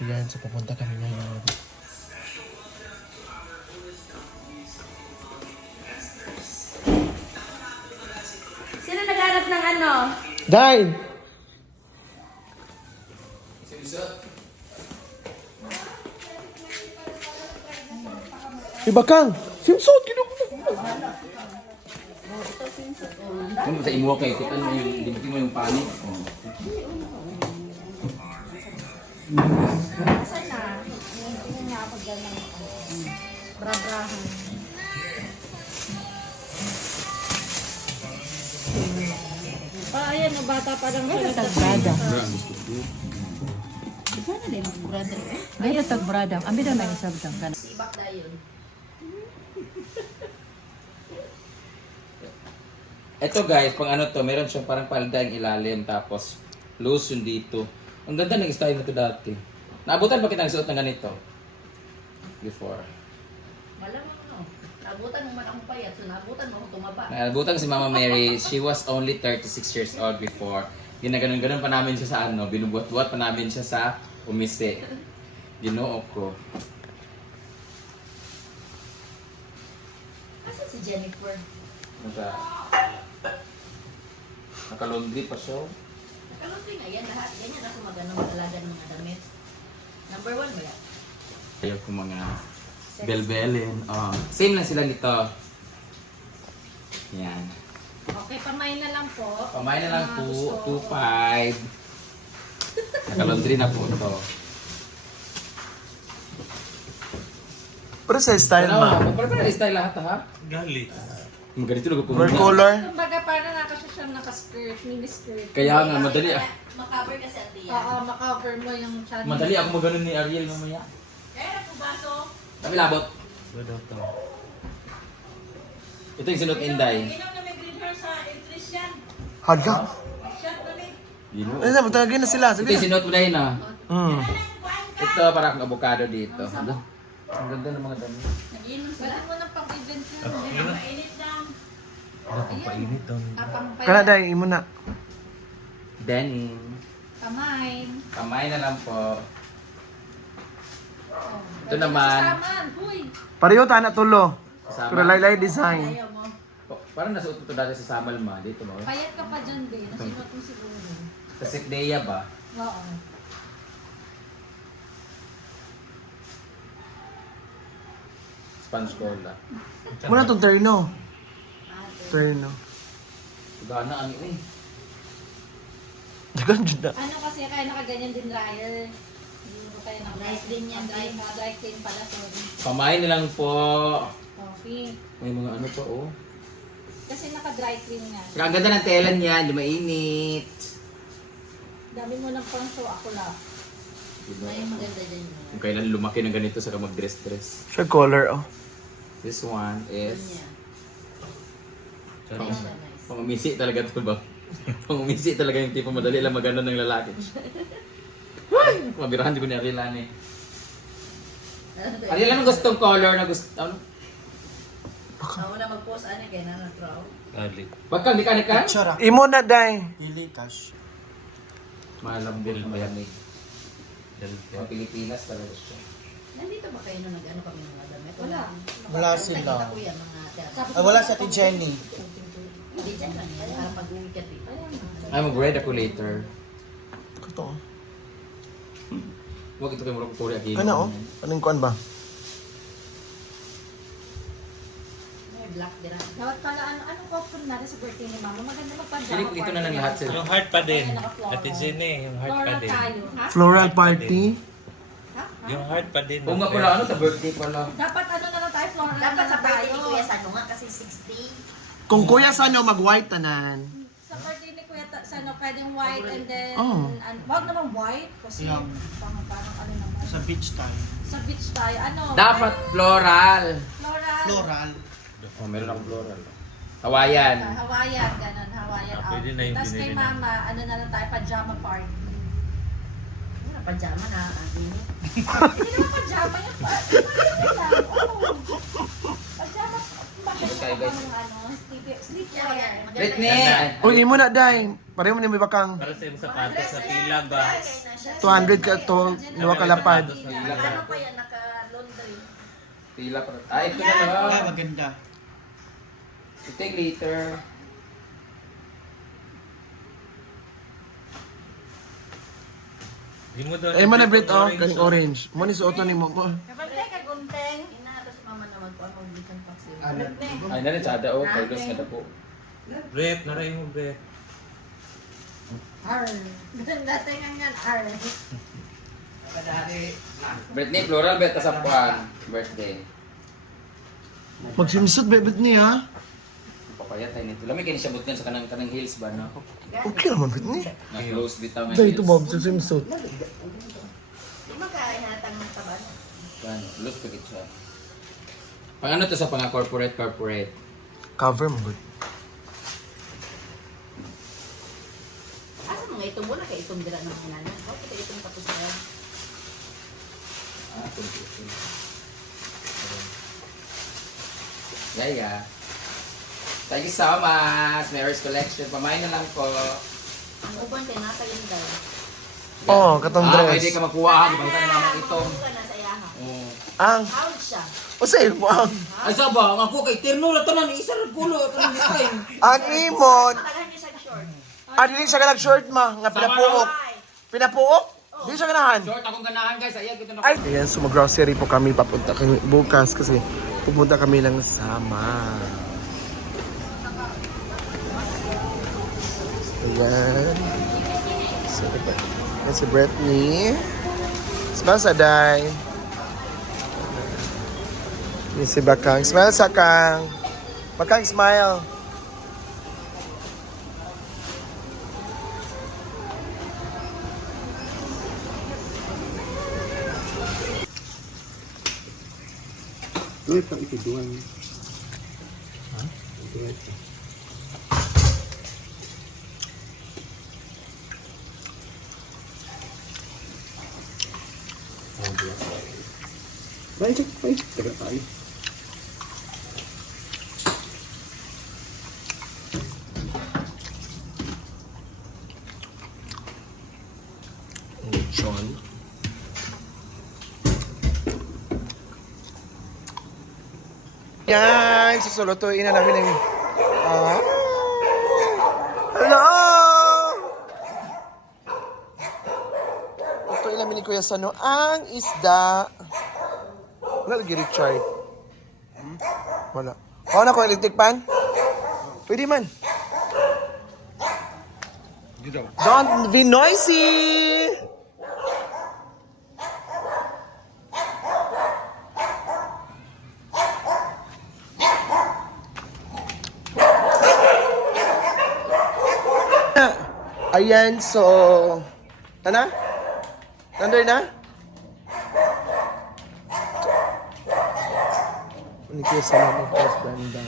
Ayan, so pupunta kami ngayon. Sino naghanap ng ano? Day! Iba kang! Simsot! Kung sa imo kay kita mo yung dimti mo yung panik. Saan na? Tingnan niya ako dyan ng brabrahan. Ayan, bata pa lang siya. Tagbrada. Sana din ang brother. Mayroon tagbrada. Ambi na may isabtang ka. Sibak na yun. Ito guys, pang ano to, meron siyang parang palda yung ilalim tapos loose yung dito. Ang ganda ng style na to dati. Naabutan ba kita ng suot ng ganito? Before. Malamang no. Nabutan mo man akong payat, so nabutan mo akong tumaba. Naabutan ko si Mama Mary, she was only 36 years old before. Ginaganon-ganon pa namin siya sa ano, binubuhat-buhat pa namin siya sa umise. Ginoo ko. Asan si Jennifer? Naka-laundry pa siya. Nakalutoy nga yan lahat. Ganyan ako mag-ano mag-alaga ng mga damit. Number 1 ba yan? Ayaw ko mga belbelin. Oh. Same lang sila nito. Yan. Okay, pamay na lang po. Pamain na lang Mga po, gusto. 2.5. Naka-laundry na po ito. Pero sa style ma. Para style lahat ha? Gali. Ganito lang po. More color. Kumbaga parang nakasya siyang naka-skirt, mini-skirt. Kaya nga, madali ah. Makover kasi ang tiyan. Oo, makover mo yung channel. Madali ako maganon ni Ariel mamaya. Kaya na po baso. Kami labot. Ano to? Ito yung sinot Inday. Inom na may green hair sa entries yan. Hala. Shot kami. Ginoo. Ano na, matagin na sila. Ito Sige yung na. sinot mo dahil na. Hmm. Ito para akong avocado dito. Ano? Ang ganda ng mga dami. Nag-inom sila. Wala mo ng pang-event yun. Mainit lang. Ano pang painit to? Apang Kana day, imo na. Denim. kamay. Kamay na lang po. Oh, Ito naman. Saman, huy. Pareho ta na tulo. Kasama. Pero laylay design. Ayaw mo. Oh, parang nasuot ko to dati sa Samal Ma. Dito ba? Payat ka pa dyan, be. Nasinot mo siguro. Sa Sikdeya ba? Oo. Sponge cola. Muna itong terno. Terno. Gana ang eh. Dagan dyan na. Ano kasi kaya nakaganyan din dryer. Hindi mo kaya Dry clean yan, Dry, dry. dry clean pala, sorry. Kamay na lang po. Coffee. May mga ano pa oh. Kasi naka-dry clean nga. Saka ang ganda ng tela niya, di mainit. Dami mo ng pang show ako lang. Diba? Ay, maganda dyan yun. Kung kailan lumaki ng ganito sa mag-dress-dress. Siya color, oh. This one is Yan. Sarap. Yan siya, nice. pangumisi talaga to ba? Pangumisi talaga yung tipo madali lang magano ng lalaki. Ay, mabirahan di ko ni Ariel eh. Ariel, anong gustong color na gusto? Ano? Ako na mag-post, ano, kaya na na-throw. Gali. Wag kang nika-nika? Imo na day. Pili cash. Malambot na malamig. Gali. Mga Pilipinas talaga siya. Nandito ba kayo nung nag-ano kami ng mga damit? Wala. Wala sila. Nakita ko yan, mga teatro. Ah, wala sa Ate Jenny. Hindi dyan lang yan, para pag-uwi ka dito. Ay, mag-read ako later. Ito. Huwag ito kayo murang Korea kilo. Ano, oh? Anong kuan ba? May black din ah. Dapat pala, anong coupon natin sa birthday ni Mama? Maganda magpandama. Philip, ito na lang lahat sila. Yung heart pa din. Ate Jenny, yung heart pa Floral din. tayo, ha? Floral party. Ha? Yung heart pa din. Kung nga pala, ano sa birthday pala? Dapat ano na lang tayo, floral Dapat na sa lang birthday tayo. ni Kuya Sano nga kasi 60. Kung kuya sa nyo, mag-white tanan. Sa birthday ni Kuya Sano, pwedeng white and then, Oh. wag naman white kasi Yeah. parang ano naman. Sa beach tayo. Sa beach tayo, ano? Dapat floral. Floral. Floral. Oh, meron akong floral. Hawaiian. Hawaiian, ganun, Hawaiian Ah, pwede na yung Tapos kay binili na. Mama, ano na lang tayo, pajama party. Ano, pajama na, Adini. Hindi naman pajama yung party. Pajama. Ano tayo guys? Sleepwear. Britney! Uy, imo na, day. Pareho mo ni may bakang Para sa iyong sapatos sa pila ba? 200 ka to, duwa ka lapad. Ano pa yan, naka-laundry. Pila pa. Ah, ito na Ah, lang. maganda. You take later. Di mo daw. Eh, mo na, Brit, oh, kaning orange. Mo ni suoton ni mo. Kabantay ka gunteng. Inatas mama na magkuhan mo bisan paksiw. Ay, na rin, tsada o. Carlos nga po. Brett, naray mo, Brett. Arr. Ganda tayo nga arr. Britney, floral bet sa puan. Birthday. Magsimsot, bebet niya. Papayat tayo nito. Lamig kayo siya butin sa kanang hills ba, no? Okay naman, Britney. Na-close bitaw nga Day, ito, Bob, sa swimsuit. Di makain natang ng taban. Yan, close pa kita siya. Pang ano to sa pang corporate? Cover mo, Brit. Asa mga itong muna kay itong dira ng inanan. O, kita itong tapos na yan. Ah, confusion. Yaya. Thank you so much. Mary's Collection. Pamain na lang po. Ang uban kay nasa yun dahil. Oh, katong dress. Pwede ka makuha. Ibang tayo naman itong. na sa iyaha. Oh. Ang, Hawd siya. o sa'yo mo ang. Ay, saba, ang ako kay Tirno na tanan. Isa rin kulo. Kanang design. Ang imon. Matagal niya siya short. Dili siya ka nag-short ma. Nga pinapuok. Ay. Pinapuok? Di siya ganahan. Short akong ganahan guys. Ayan, ito na. Ay, ayan, so mag-grocery po kami papunta kami bukas kasi pupunta kami ng Sama. Ayan. So, yan si Britney. Smile sa Day. Yan si Bakang. Smile sa Kang. Bakang, smile. Duit pang itiduan. Ha? Duit. Baik, baik. Tagal tayo. John. Yan, susulutuin na namin ng... hello! Lutuin namin ni Kuya Sano ang isda. Wala lagi Richard. Wala. Kau na ko electric pan? Pwede man. Don't be noisy! Ayan, so... Tana? Nandun na? Hindi ko sa mga post banda.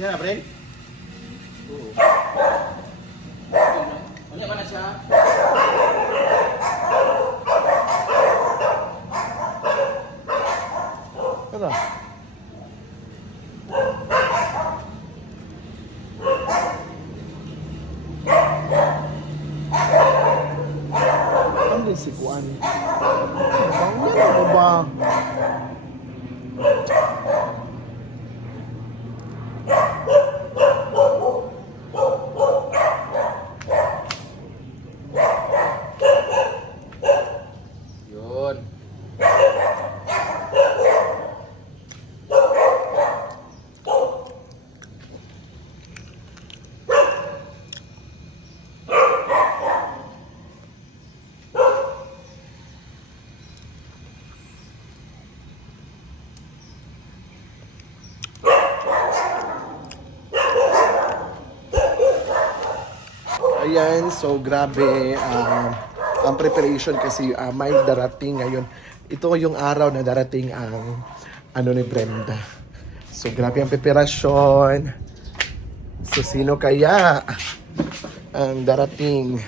Yan na, Bren? Ano ba na siya? Ano? Ano din si Kuan? Ano ba ba? Yun. Ayan, so grabe ang preparation kasi may darating ngayon. Ito yung araw na darating ang ano ni Brenda. So grabe ang preparasyon. So sino kaya ang darating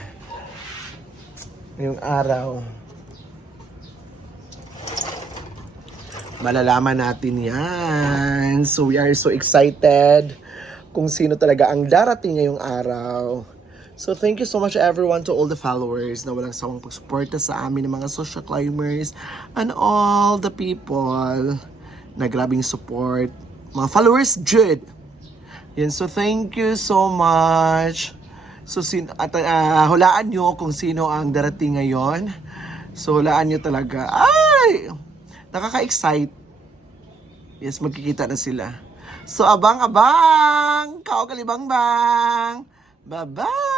ngayong araw? malalaman natin yan. So we are so excited kung sino talaga ang darating ngayong araw. So thank you so much everyone, to all the followers na walang sawang pagsuporta sa amin ng mga social climbers and all the people na grabing support. Mga followers, Jude. Yan, so thank you so much. So hulaan nyo kung sino ang darating ngayon. So hulaan nyo talaga. Ay! Nakaka-excite. Yes, magkikita na sila. So abang-abang! Kao kalibang-bang! Bye-bye!